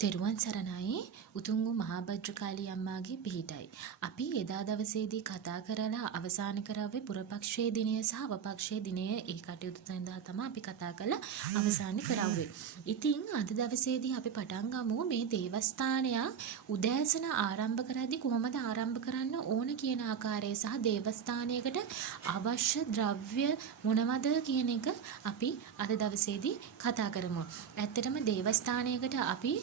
තෙරුවන් සරණයි උතුම් වූ මහා භද්‍රකාලී අම්මාගේ පිහිටයි. අපි එදා දවසේදී කතා කරලා අවසන් කරවේ පුරපක්ෂයේ දිනය සහ අවපක්ෂයේ දිනය ඒ කටයුතු සඳහා තමයි අපි කතා කරලා අවසන් කරවුවේ. ඉතින් අද දවසේදී අපි පටන් ගමු මේ දේවස්ථානය උදෑසන ආරම්භ කරද්දී කොහොමද ආරම්භ කරන්න ඕන කියන ආකාරය සහ දේවස්ථානයකට අවශ්‍ය ද්‍රව්‍ය මොනවද කියන එක අපි අද දවසේදී කතා කරමු. ඇත්තටම දේවස්ථානයකට අපි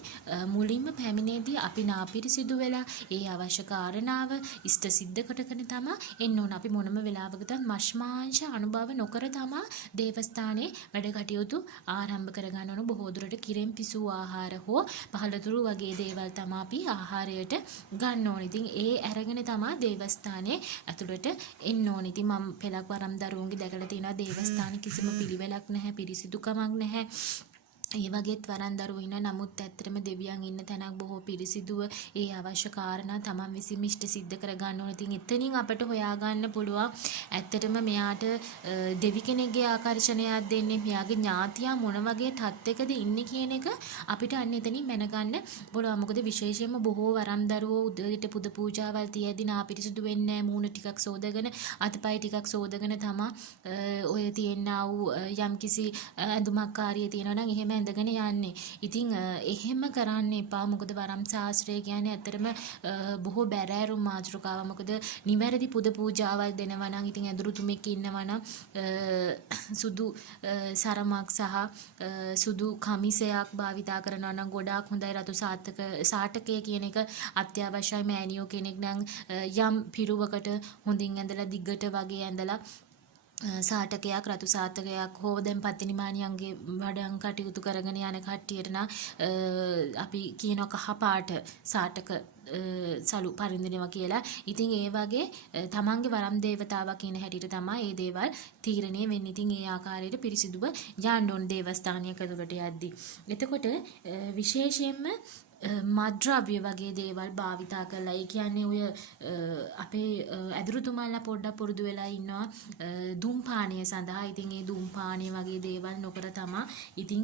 මුලින්ම පැමිණෙද්දී අපි නාපිරිසිදු වෙලා ඒ අවශ්‍ය කාරණාව ඉෂ්ට සිද්ධ කොටගෙන තමයි එන්න ඕන. අපි මොනම වෙලාවකටත් මස් මාංශ අනුභව නොකර තමයි දේවස්ථානයේ වැඩ කටයුතු ආරම්භ කරගන්න ඕන. බොහෝ දුරට කිරෙන් පිසු ආහාර හෝ පහළතුරු වගේ දේවල් තමයි අපි ආහාරයට ගන්න ඕන. ඉතින් ඒ අරගෙන තමයි දේවස්ථානයේ ඇතුළට එන්න ඕන. ඉතින් මම පෙළක් වරම් දරුවන්ගේ දැකලා තියෙනවා දේවස්ථාන කිසිම පිළිවෙලක් නැහැ, පිරිසිදුකමක් නැහැ. ඒ වගේත් වරන් දරුවෝ ඉන්න නමුත් ඇත්තටම දෙවියන් ඉන්න තැනක් බොහෝ පිරිසිදුව ඒ අවශ්‍ය කාරණා තමන් විසින් ඉෂ්ට සිද්ධ කර ගන්න ඕන. ඉතින් එතනින් අපට හොයාගන්න පුළුවන් ඇත්තටම මෙයාට දෙවි කෙනෙක්ගේ ආකර්ෂණයක් දෙන්නේ මෙයාගේ ඥාතියා මොන වගේ තත්යකද ඉන්නේ කියන එක අපිට අන්න එතනින් මැනගන්න පුළුවන්. මොකද විශේෂයෙන්ම බොහෝ වරන් දරුවෝ උදේට පුද පූජාවල් තියදී නාපිරිසිදු වෙන්නේ නැහැ. මූණ ටිකක් සෝදගෙන අතපය ටිකක් සෝදගෙන තමයි ඔය තියෙනා වූ යම්කිසි ඇඳුමක් කාර්යය තියෙනවා නම් එහෙම ඇඳගෙන යන්නේ. ඉතින් එහෙම කරන්න එපා. මොකද වරම් ශාස්ත්‍රය කියන්නේ ඇත්තටම බොහෝ බැරෑරුම් මාතෘකාවක්. මොකද නිවැරදි පුද පූජාවල් දෙනවා නම් ඉතින් ඇදුරු තුමෙක් ඉන්නවා නම් සුදු සරමක් සහ සුදු කමිසයක් භාවිතා කරනවා නම් ගොඩාක් හොඳයි. රතු සාටකය කියන එක අත්‍යවශ්‍යයි. මෑණියෝ කෙනෙක් නම් යම් පිරුවකට හොඳින් ඇඳලා දිගට වගේ ඇඳලා සාටකයක් රතු සාටකයක් හෝ දැන් පත්තිනි මාණියන්ගේ වැඩන් කටයුතු කරගෙන යන කට්ටියට නම් අපි කියනවා කහ පාට සාටක සලු පරිඳිනවා කියලා. ඉතින් ඒ වගේ තමන්ගේ වරම් දේවතාවක් කියන හැටියට තමයි මේ දේවල් තීරණය වෙන්නේ. ඉතින් ඒ ආකාරයට පිරිසිදුව යන්න ඕන දේවස්ථානයක ඇතුළට යද්දී. එතකොට විශේෂයෙන්ම මද්ද්‍රව්‍ය වගේ දේවල් භාවිතා කරලා ඒ කියන්නේ ඔය අපේ ඇදුරුතුමන්ලා පොඩ්ඩක් පුරුදු වෙලා ඉන්නවා දුම්පානය සඳහා. ඉතින් ඒ දුම්පානය වගේ දේවල් නොකර තමයි ඉතින්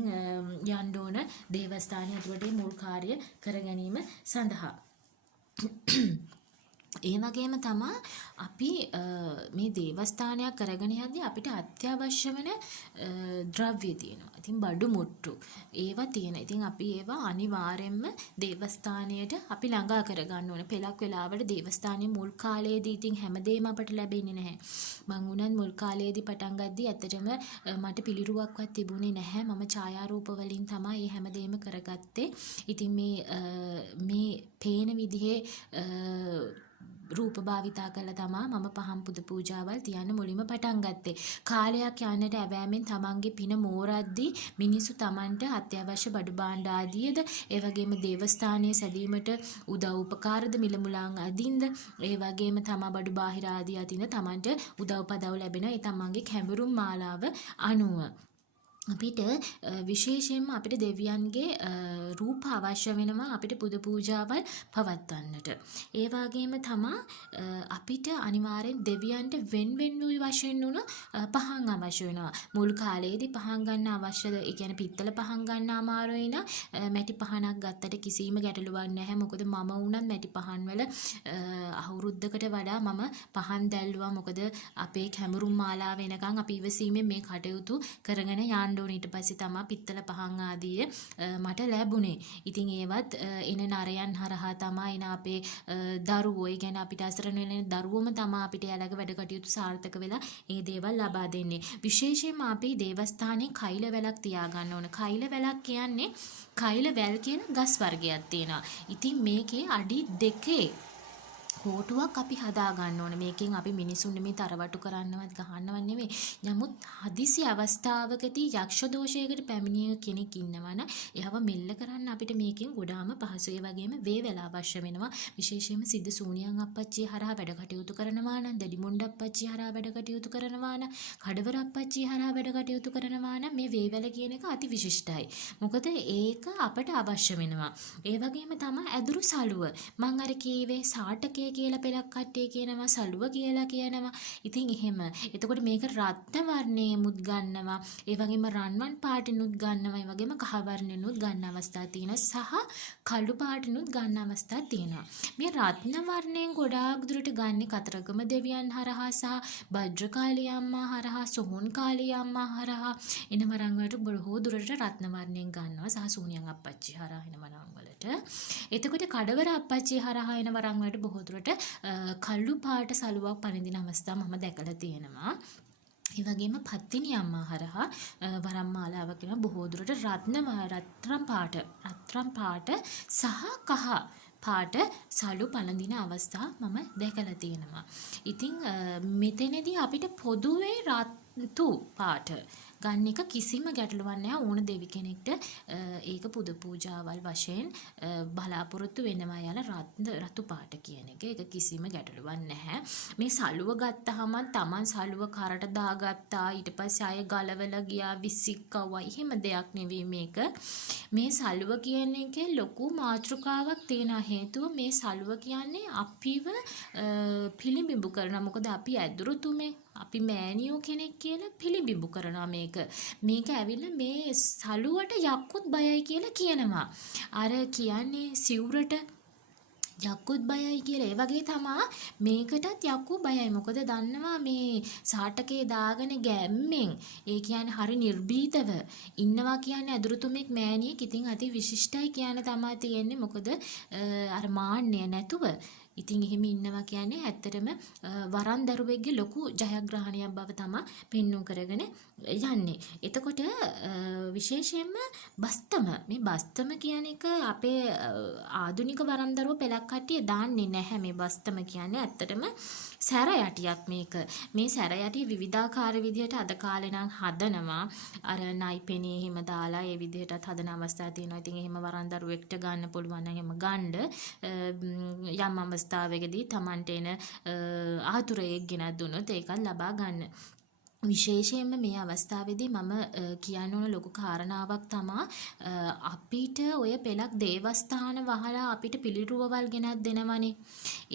යන්න ඕන දේවස්ථානය ඇතුළට මුල් කාර්ය කර ගැනීම සඳහා. ඒ වගේම තමයි අපි මේ දේවස්ථානයක් කරගෙන යද්දී අපිට අත්‍යවශ්‍ය වෙන ද්‍රව්‍ය තියෙනවා. ඉතින් බඩු මුට්ටු ඒවා තියෙන. ඉතින් අපි ඒවා අනිවාර්යෙන්ම දේවස්ථානයට අපි ළඟා කරගන්න ඕන. පෙළක් වෙලාවට දේවස්ථානයේ මුල් කාලයේදී ඉතින් හැමදේම අපට ලැබෙන්නේ නැහැ. මං උනත් මුල් කාලයේදී පටන් ගද්දී ඇත්තටම මට පිළිරුවක්වත් තිබුණේ නැහැ. මම ඡායාරූප වලින් තමයි මේ හැමදේම කරගත්තේ. ඉතින් මේ පේන විදිහේ රූප භාවිතා කළා තමයි මම පහන් පුද පූජාවල් තියන්න මුලින්ම පටන් ගත්තේ. කාලයක් යන්නට ඇවෑමෙන් තමන්ගේ පින මෝරද්දී මිනිසු තමන්ට අත්‍යවශ්‍ය බඩු භාණ්ඩ ආදියද ඒ වගේම දේවස්ථානයේ සැදීමට උදව් උපකාරද මිල මුලාන් අදින්ද ඒ වගේම තමා බඩු බාහිර ආදී අතින්ද තමන්ට උදව් පදව් ලැබෙන ඒ තමන්ගේ කැඹුරුම් මාලාව අනුව අපිට විශේෂයෙන්ම අපිට දෙවියන්ගේ රූප අවශ්‍ය වෙනවා අපිට පුද පූජාවල් පවත්වන්නට. ඒ වගේම තමයි අපිට අනිවාර්යෙන් දෙවියන්ට වෙන වූ වශයෙන් උන පහන් අවශ්‍ය වෙනවා. මුල් කාලේදී පහන් ගන්න අවශ්‍යද? ඒ කියන්නේ පිත්තල පහන් ගන්න අමාරුයි නම් මැටි පහනක් ගත්තට කිසිම ගැටලුවක් නැහැ. මොකද මම වුණත් මැටි පහන් වල අවුරුද්දකට වඩා මම පහන් දැල්ලුවා. මොකද අපේ කැමරුම් මාලා වෙනකන් අපි ඉවසීමෙන් මේ කටයුතු කරගෙන යන්න ඊට පස්සේ තමයි පිත්තල පහන් ආදී මට ලැබුණේ. ඉතින් ඒවත් එන නරයන් හරහා තමයි එන අපේ දරුවෝ, ඒ කියන්නේ අපිට අසරණ වෙන දරුවෝම තමයි අපිට යාළගේ වැඩ කටයුතු සාර්ථක වෙලා මේ දේවල් ලබා දෙන්නේ. විශේෂයෙන්ම අපි දේවස්ථානයේ කෛල වැලක් තියාගන්න ඕන. කෛල වැලක් කියන්නේ කෛල වැල් කියන ගස් වර්ගයක් තියෙනවා. ඉතින් මේකේ අඩි 2 කෝටුවක් අපි හදා ගන්න ඕන. මේකෙන් අපි මිනිසුන් මේ තරවටු කරන්නවත් ගහන්නවත් නෙවෙයි. නමුත් හදිසි අවස්ථාවකදී යක්ෂ දෝෂයකට පැමිණිය කෙනෙක් ඉන්නවනම් එයාව මෙල්ල කරන්න අපිට මේකෙන් ගොඩාම පහසුයි. ඒ වගේම වේවැල අවශ්‍ය වෙනවා. විශේෂයෙන්ම සිද්ධ සූනියන් අප්පච්චිය හරහා වැඩ කටයුතු කරනවා නම්, දැඩිමුණ්ඩ අප්පච්චිය හරහා වැඩ කටයුතු කරනවා නම්, කඩවර අප්පච්චිය හරහා වැඩ කටයුතු කරනවා නම් මේ වේවැල කියන එක අති විශිෂ්ටයි. මොකද ඒක අපට අවශ්‍ය වෙනවා. ඒ වගේම තමයි ඇදුරු සලුව. මම අර කීවේ සාටකය කියලා පෙළක් කට්ටිය කියනවා, සලුව කියලා කියනවා. ඉතින් එහෙම. එතකොට මේක රත්න වර්ණයෙමුත් ගන්නවා. ඒ වගේම රන්වන් පාටිනුත් ගන්නවා. ඒ වගේම කහ වර්ණෙනුත් ගන්න අවස්ථා තියෙනවා. සහ කළු පාටිනුත් ගන්න අවස්ථා තියෙනවා. මේ රත්න වර්ණයෙන් ගොඩාක් දුරට ගන්නේ කතරගම දෙවියන් හරහා සහ භද්‍රකාලී අම්මා හරහා, සොහොන්කාලී අම්මා හරහා එන වරන් වලට බොහෝ දුරට රත්න වර්ණයෙන් ගන්නවා. සහ සූනියන් අප්පච්චි හරහා එන වරන් වලට. එතකොට කඩවර අප්පච්චි හරහා එන වරන් වලට බොහෝ දුරට කළු පාට සලුවක් පනදින අවස්ථා මම දැකලා තියෙනවා. ඒ වගේම පත්තිනි අම්මා හරහා වරම් මාලාවක් කරන බොහෝ දුරට රත්රන් පාට සහ කහ පාට සලු පළඳින අවස්ථා මම දැකලා තියෙනවා. ඉතින් මෙතනදී අපිට පොදුවේ රතු පාට ගන්න එක කිසිම ගැටලුවක් නැහැ. ඕන දෙවි කෙනෙක්ට ඒක පුද පූජාවල් වශයෙන් බලාපොරොත්තු වෙනවා යාලා රතු පාට කියන එක. ඒක කිසිම ගැටලුවක් නැහැ. මේ සලුව ගත්තාම Taman සලුව කරට දාගත්තා. ඊට පස්සේ ආය ගලවලා ගියා විසික්කවයි. එහෙම දෙයක් නෙවෙයි මේක. මේ සලුව කියන එකේ ලොකු මාතෘකාවක් තියෙන හේතුව මේ සලුව කියන්නේ අපිව පිළිඹු කරනවා. මොකද අපි ඇදුරුතුමේ අපි මෑනියෝ කෙනෙක් කියලා පිළිඹු කරනවා මේක. මේක ඇවිල්ලා මේ සලුවට යක්කුත් බයයි කියලා කියනවා. අර කියන්නේ සිවුරට යක්කුත් බයයි කියලා. ඒ වගේ තමා මේකටත් යක්කු බයයි. මොකද දන්නවා මේ සාටකේ දාගෙන ගැම්මෙන් ඒ කියන්නේ හරි නිර්භීතව ඉන්නවා කියන්නේ ඇදුරුතුමෙක් මෑණියෙක්. ඉතින් අති විශිෂ්ටයි කියන තමා තියෙන්නේ. මොකද අර මාන්නය නැතුව ඉතින් එහෙම ඉන්නවා කියන්නේ ඇත්තටම වරන් දරුවෙක්ගේ ලොකු ජයග්‍රහණයක් බව තමයි පෙන්වු කරගෙන යන්නේ. එතකොට විශේෂයෙන්ම මේ බස්තම කියන එක අපේ ආධුනික වරන් දරුවෝ පෙළක් කට්ටිය දාන්නේ නැහැ. මේ බස්තම කියන්නේ ඇත්තටම සැර යටියක් මේක. මේ සැර යටිය විවිධාකාර විදිහට අද කාලේ නම් හදනවා. අර නයිපෙනේ එහෙම දාලා ඒ විදිහටත් හදන අවස්ථා තියෙනවා. ඉතින් එහෙම වරන් දරුවෙක්ට ගන්න පුළුවන් නම් එහෙම ගන්න යම් අවස්ථාවකදී Tamante එන ආතුරයෙක් ගෙනත් දුන්නොත් ඒකත් ලබා ගන්න. විශේෂයෙන්ම මේ අවස්ථාවේදී මම කියන්න ඕන ලොකු කාරණාවක් තමයි අපිට ඔය පෙළක් දේවස්ථාන වහලා අපිට පිළිරුවවල් ගෙනත් දෙනවනේ.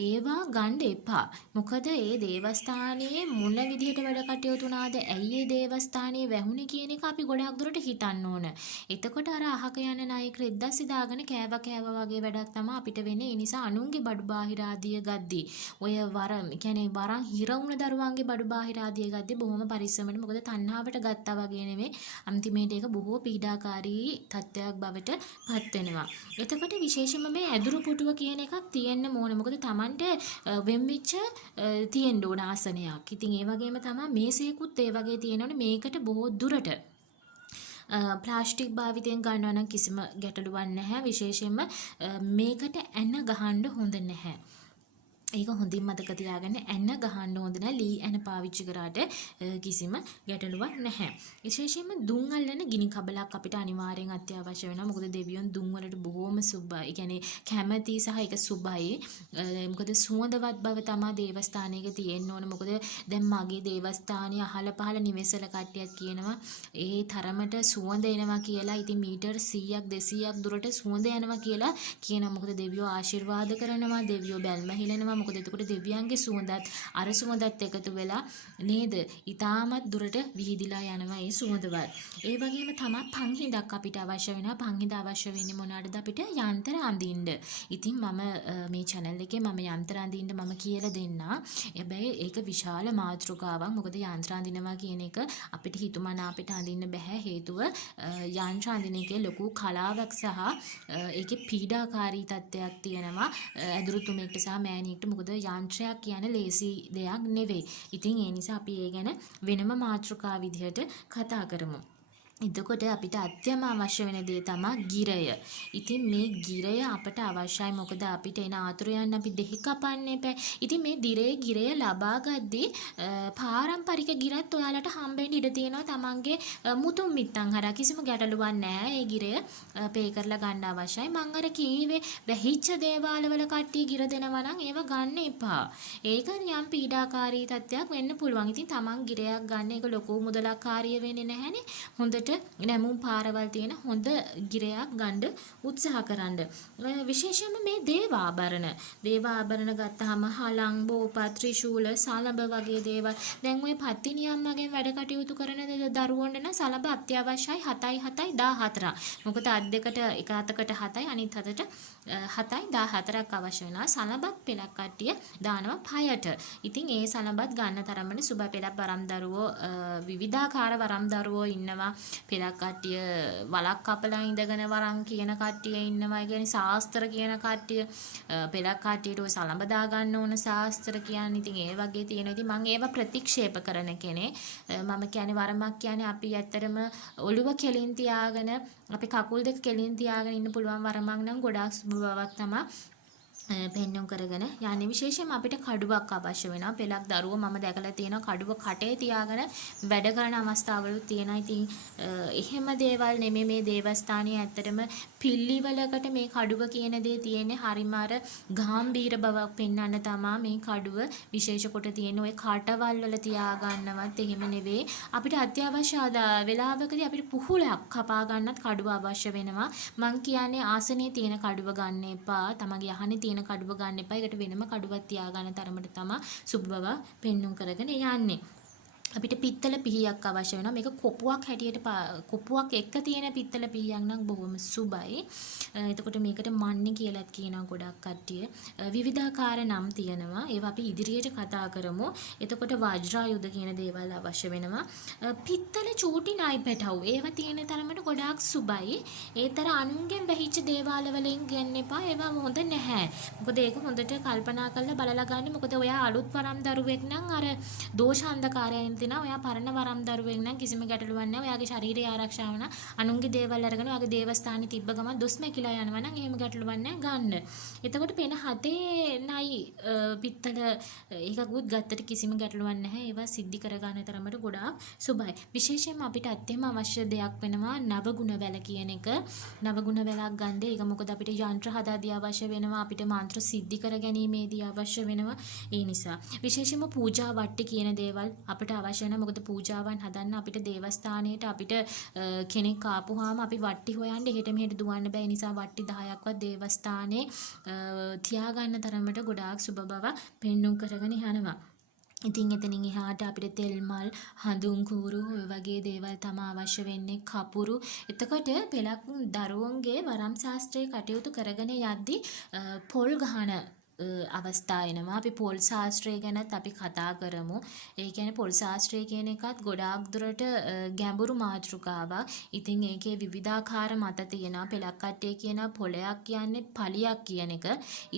ඒවා ගන්න එපා. මොකද ඒ දේවස්ථානයේ මොන විදිහට වැඩ කටයුතු උනාද, ඇයි ඒ දේවස්ථානයේ වැහුනේ කියන එක අපි ගොඩක් දුරට හිතන්න ඕන. එතකොට අර අහක යන නායක රෙද්දස්සි දාගෙන කෑව වගේ වැඩක් තමයි අපිට වෙන්නේ. ඒ නිසා අනුන්ගේ බඩු බාහිර ආදිය ගද්දී ඔය වරන් හිර වුණ දරුවන්ගේ බඩු බාහිර ආදිය ගද්දී බොහොම පරිස්සමට. මොකද තණ්හාවට ගත්තා වගේ නෙමෙයි, අන්තිමේට ඒක බොහෝ පීඩාකාරී තත්ත්වයක් බවට පත් වෙනවා. එතකොට විශේෂයෙන්ම මේ ඇදුරු පුටුව කියන එකක් තියෙන්න ඕන. මොකද Tamante වෙම්විච්ච තියෙන්න ඕන ආසනයක්. ඉතින් ඒ වගේම තමයි මේසයකුත් ඒ වගේ තියෙනවනේ. මේකට බොහෝ දුරට ප්ලාස්ටික් භාවිතයෙන් ගන්නවා නම් කිසිම ගැටලුවක් නැහැ. විශේෂයෙන්ම මේකට ඇන ගහන්න හොඳ නැහැ. ඒක හොඳින් මතක තියාගන්න. ඇන ගහන්න හොඳ නැහැ. ලී ඇන පාවිච්චි කරාට කිසිම ගැටලුවක් නැහැ. විශේෂයෙන්ම දුම් අල්ලන ගිනි කබලක් අපිට අනිවාර්යෙන් අත්‍යවශ්‍ය වෙනවා. මොකද දෙවියන් දුම් වලට බොහොම සුබයි. ඒ කියන්නේ කැමැති සහ ඒක සුබයි. මොකද සුවඳවත් බව තමයි දේවස්ථානයක තියෙන්න ඕන. මොකද දැන් මගේ දේවස්ථානයේ අහල පහල නිවෙසල කට්ටියක් කියනවා ඒ තරමට සුවඳ එනවා කියලා. ඉතින් මීටර් 100ක් 200ක් දුරට සුවඳ යනවා කියලා කියනවා. මොකද දෙවියෝ ආශිර්වාද කරනවා. දෙවියෝ බැල්ම හිලෙනවා. මොකද එතකොට දෙවියන්ගේ සුවඳත් අර සුවඳත් එකතු වෙලා නේද ඊටමත් දුරට විහිදිලා යනවා ඒ සුවඳවල්. ඒ වගේම තමයි පන්හිඳක් අපිට අවශ්‍ය වෙනවා. පන්හිඳ අවශ්‍ය වෙන්නේ මොනවාටද? අපිට යන්ත්‍ර අඳින්න. ඉතින් මම මේ channel එකේ මම යන්ත්‍ර අඳින්න මම කියලා දෙන්න. හැබැයි ඒක විශාල මාතෘකාවක්. මොකද යන්ත්‍ර අඳිනවා කියන එක අපිට හිතුමනාපිට අඳින්න බෑ. හේතුව යන්ත්‍ර අඳින එකේ ලොකු කලාවක් සහ ඒකේ පීඩාකාරී තත්ත්වයක් තියෙනවා ඇදුරුතුමෙක්ට සහ මෑණියෙක්ට. මොකද යන්ත්‍රයක් කියන්නේ ලේසි දෙයක් නෙවෙයි. ඉතින් ඒ නිසා අපි ඒ ගැන වෙනම මාතෘකා විදිහට කතා කරමු. එතකොට අපිට අත්‍යවශ්‍යම අවශ්‍ය වෙන දේ තමයි ගිරය. ඉතින් මේ ගිරය අපට අවශ්‍යයි. මොකද අපිට එන ආතුරයන් අපි දෙහි කපන්න එපා. ඉතින් මේ ගිරය ලබා ගද්දී පාරම්පරික ගිරත් ඔයාලට හම්බෙන්න ඉඩ තියෙනවා. තමන්ගේ මුතුන් මිත්තන් හරහා කිසිම ගැටලුවක් නැහැ. ඒ ගිරය පේ කරලා ගන්න අවශ්‍යයි. මං අර කීවේ වැහිච්ච දේවාල වල කට්ටිය ගිර දෙනවා නම් ඒව ගන්න එපා. ඒක යම් පීඩාකාරී තත්ත්වයක් වෙන්න පුළුවන්. ඉතින් තමන් ගිරයක් ගන්න එක ලොකු මුදලක් කාර්ය වෙන්නේ නැහැනේ. හොඳට හොඳට නැමුම් පාරවල් තියෙන හොඳ ගිරයක් ගන්න උත්සාහ කරන්න. විශේෂයෙන්ම මේ දේව ආභරණ ගත්තාම හලං, බෝපත්, ත්‍රිශූල, සලඹ වගේ දේවල්. දැන් ওই පත්තිනි අම්මගෙන් වැඩ කටයුතු කරන දරුවන්ට නම් සලඹ අත්‍යවශ්‍යයි 7යි 14. මොකද අත් දෙකට එක අතකට 7යි අනිත් අතට 7යි 14ක් අවශ්‍ය වෙනවා. සලඹත් පෙලක් කට්ටිය දානවා 6ට. ඉතින් ඒ සලඹත් ගන්න තරමට සුබ පෙලක් වරම් දරුවෝ විවිධාකාර වරම් දරුවෝ ඉන්නවා. පෙලක් කට්ටිය වලක් කපලා ඉඳගෙන වරම් කියන කට්ටිය ඉන්නවා. ඒ කියන්නේ ශාස්ත්‍ර කියන කට්ටිය පෙලක් කට්ටියට ඔය සලඹ දා ගන්න ඕන ශාස්ත්‍ර කියන්නේ. ඉතින් ඒ වගේ තියෙනවා. ඉතින් මම ඒව ප්‍රතික්ෂේප කරන කෙනේ. මම කියන්නේ වරමක් කියන්නේ අපි ඇත්තටම ඔළුව කෙලින් තියාගෙන අපි කකුල් දෙක කෙලින් තියාගෙන ඉන්න පුළුවන් වරමක් නම් ගොඩාක් සුබ බවක් තමයි පෙන්නුම් කරගෙන යන්නේ. විශේෂයෙන්ම අපිට කඩුවක් අවශ්‍ය වෙනවා. පෙලක් දරුවෝ මම දැකලා තියෙනවා කඩුව කටේ තියාගෙන වැඩ කරන අවස්ථාවලුත් තියෙනවා. ඉතින් එහෙම දේවල් නෙමෙයි මේ දේවස්ථානයේ ඇත්තටම පිල්ලිවලකට මේ කඩුව කියන දේ තියෙන්නේ හරිම අර ගාම්භීර බවක් පෙන්වන්න තමයි මේ කඩුව විශේෂ කොට තියෙන ඔය කටවල් වල තියාගන්නවත් එහෙම නෙවෙයි. අපිට අත්‍යවශ්‍ය වෙලාවකදී අපිට පුහුලක් කපා ගන්නත් කඩුව අවශ්‍ය වෙනවා. මං කියන්නේ ආසනයේ තියෙන කඩුව ගන්න එපා. තමගේ යහනේ තියෙන කඩුව ගන්න එපා. ඒකට වෙනම කඩුවක් තියාගන්න තරමට තමයි සුබ බව පෙන්눔 කරගෙන යන්නේ. අපිට පිත්තල පිහියක් අවශ්‍ය වෙනවා. මේක කොපුවක් හැටියට කොපුවක් එක්ක තියෙන පිත්තල පිහියක් නම් බොහොම සුබයි. එතකොට මේකට මන්නේ කියලාත් කියනවා ගොඩක් කට්ටිය. විවිධාකාර නම් තියෙනවා. ඒවා අපි ඉදිරියට කතා කරමු. එතකොට වජ්‍රායුධ කියන දේවල් අවශ්‍ය වෙනවා. පිත්තල චූටි නයි පැටව්. ඒවා තියෙන තරමට ගොඩාක් සුබයි. ඒතර අනුන්ගෙන් වැහිච්ච දේවාල වලින් ගන්න එපා. ඒවා හොඳ නැහැ. මොකද ඒක හොඳට කල්පනා කරලා බලලා ගන්න. මොකද ඔයා අලුත් වරම් දරුවෙක් නම් අර දෝෂ අන්ධකාරයෙන් ඔයා පරණ වරම් දරුවෙක් නම් කිසිම ගැටලුවක් නැහැ. ඔයාගේ ශරීරය ආරක්ෂා වුණා. අනුන්ගේ දේවල් අරගෙන ඔයාගේ දේවස්ථානේ තිබ්බ ගමන් දොස් මැකිලා යනවා නම් එහෙම ගැටලුවක් නැහැ ගන්න. එතකොට පෙන හතේ නයි පිත්තල ඒකකුත් ගත්තට කිසිම ගැටලුවක් නැහැ. ඒවා සිද්ධි කර ගන්න තරමට ගොඩාක් සුබයි. විශේෂයෙන්ම අපිට අත්‍යවම අවශ්‍ය දෙයක් වෙනවා නවගුණ වැල කියන එක. නවගුණ වැලක් ගන්න. ඒක මොකද අපිට යන්ත්‍ර හදාදී අවශ්‍ය වෙනවා. අපිට මන්ත්‍ර සිද්ධි කර ගැනීමේදී අවශ්‍ය වෙනවා. ඒ නිසා විශේෂයෙන්ම පූජා වට්ටි කියන දේවල් අපිට අවශ්‍ය වෙනවා. මොකද පූජාවන් හදන්න අපිට දේවස්ථානයට අපිට කෙනෙක් ආපුවාම අපි වට්ටි හොයන්න එහෙට මෙහෙට දුවන්න බෑ. නිසා වට්ටි 10ක්වත් දේවස්ථානේ තියාගන්න තරමට ගොඩාක් සුබ බව පෙන්눔 කරගෙන යනවා. ඉතින් එතනින් එහාට අපිට තෙල් මල්, හඳුන් කූරු ඔය වගේ දේවල් තමයි අවශ්‍ය වෙන්නේ. කපුරු. එතකොට පෙලක් දරුවන්ගේ වරම් ශාස්ත්‍රයේ කටයුතු කරගෙන යද්දී පොල් ගහන අවස්ථා එනවා. අපි පොල් ශාස්ත්‍රය ගැනත් අපි කතා කරමු. ඒ කියන්නේ පොල් ශාස්ත්‍රය කියන එකත් ගොඩාක් දුරට ගැඹුරු මාතෘකාවක්. ඉතින් ඒකේ විවිධාකාර මත තියෙනවා. පෙලක් කට්ටිය කියන පොලයක් කියන්නේ පලියක් කියන එක.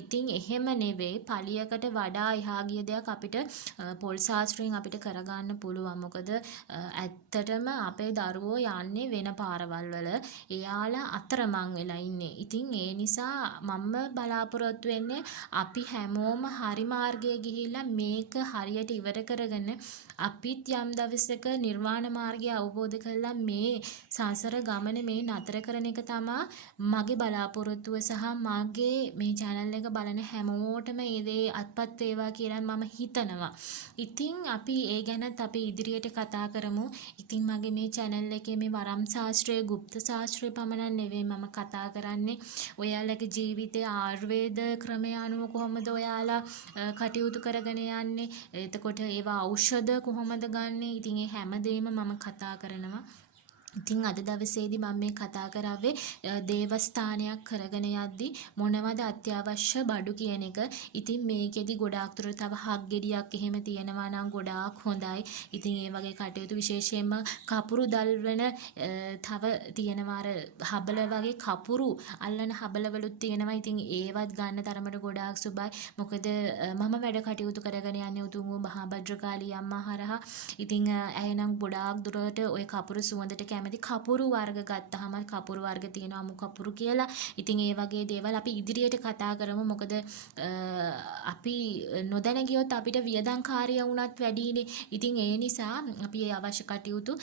ඉතින් එහෙම නෙවෙයි. පලියකට වඩා එහා ගිය දෙයක් අපිට පොල් ශාස්ත්‍රයෙන් අපිට කරගන්න පුළුවන්. මොකද ඇත්තටම අපේ දරුවෝ යන්නේ වෙන පාරවල් වල. එයාලා අතරමං වෙලා ඉන්නේ. ඉතින් ඒ නිසා මම බලාපොරොත්තු වෙන්නේ අපි හැමෝම හරි මාර්ගයේ ගිහිල්ලා මේක හරියට ඉවර කරගෙන අපිත් යම් දවසක නිර්වාණ මාර්ගය අවබෝධ කරලා මේ සසර ගමන මේ නතර කරන එක තමයි මගේ බලාපොරොත්තුව සහ මගේ මේ channel එක බලන හැමෝටම ඒ දේ අත්පත් වේවා කියලා මම හිතනවා. ඉතින් අපි ඒ ගැනත් අපි ඉදිරියට කතා කරමු. ඉතින් මගේ මේ channel එකේ මේ වරම් ශාස්ත්‍රයේ গুপ্ত ශාස්ත්‍රය පමණක් නෙවෙයි මම කතා කරන්නේ. ඔයාලගේ ජීවිතයේ ආයුර්වේද ක්‍රමය අනුව කොහොමද ඔයාලා කටයුතු කරගෙන යන්නේ? එතකොට ඒවා ඖෂධ කොහොමද ගන්නෙ? ඉතින් ඒ හැමදේම මම කතා කරනවා. ඉතින් අද දවසේදී මම මේ කතා කරාවේ දේවස්ථානයක් කරගෙන යද්දි මොනවද අත්‍යවශ්‍ය බඩු කියන එක. ඉතින් මේකෙදි ගොඩාක් දුර තව හක් ගෙඩියක් එහෙම තියෙනවා නම් ගොඩාක් හොඳයි. ඉතින් ඒ වගේ කටයුතු විශේෂයෙන්ම කපුරු දල්වන තව තියෙනවා අර හබල වගේ කපුරු අල්ලන හබලවලුත් තියෙනවා. ඉතින් ඒවත් ගන්න තරමට ගොඩාක් සුබයි. මොකද මම වැඩ කටයුතු කරගෙන යන්නේ උතුම් වූ මහා භද්‍රකාලී අම්මා හරහා. ඉතින් ඇය නම් ගොඩාක් දුරට ওই කපුරු සුවඳට කපුරු වර්ග ගත්තාම කපුරු වර්ග තියෙනවා අමු කපුරු කියලා. ඉතින් ඒ වගේ දේවල් අපි ඉදිරියට කතා කරමු. මොකද අපි නොදැන ගියොත් අපිට වියදම්කාරිය වුණත් වැඩිනේ. ඉතින් ඒ නිසා අපි ඒ අවශ්‍ය කටයුතු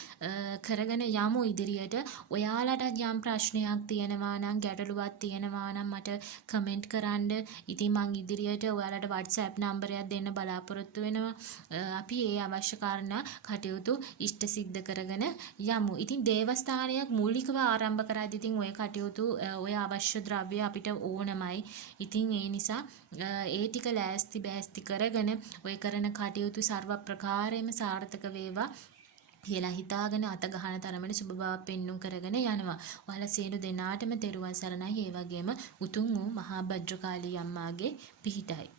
කරගෙන යමු ඉදිරියට. ඔයාලට යම් ප්‍රශ්නයක් තියෙනවා නම් ගැටලුවක් තියෙනවා නම් මට කමෙන්ට් කරන්න. ඉතින් මං ඉදිරියට ඔයාලට WhatsApp නම්බරයක් දෙන්න බලාපොරොත්තු වෙනවා. අපි ඒ අවශ්‍ය කාරණා කටයුතු ඉෂ්ට සිද්ධ කරගෙන යමු. ඉතින් දේවස්ථානයක් මූලිකව ආරම්භ කරද්දී ඉතින් ඔය කටයුතු ඔය අවශ්‍ය ද්‍රව්‍ය අපිට ඕනමයි. ඉතින් ඒ නිසා ඒ ටික ලෑස්ති බෑස්ති කරගෙන ඔය කරන කටයුතු සර්ව ප්‍රකාරයෙන්ම සාර්ථක වේවා කියලා හිතාගෙන අත ගහන තරමට සුබ බව පෙන්눔 කරගෙන යනවා. ඔයාලා සියලු දෙනාටම තෙරුවන් සරණයි. ඒ වගේම උතුම් වූ මහා භද්‍රකාලී අම්මාගේ පිහිටයි.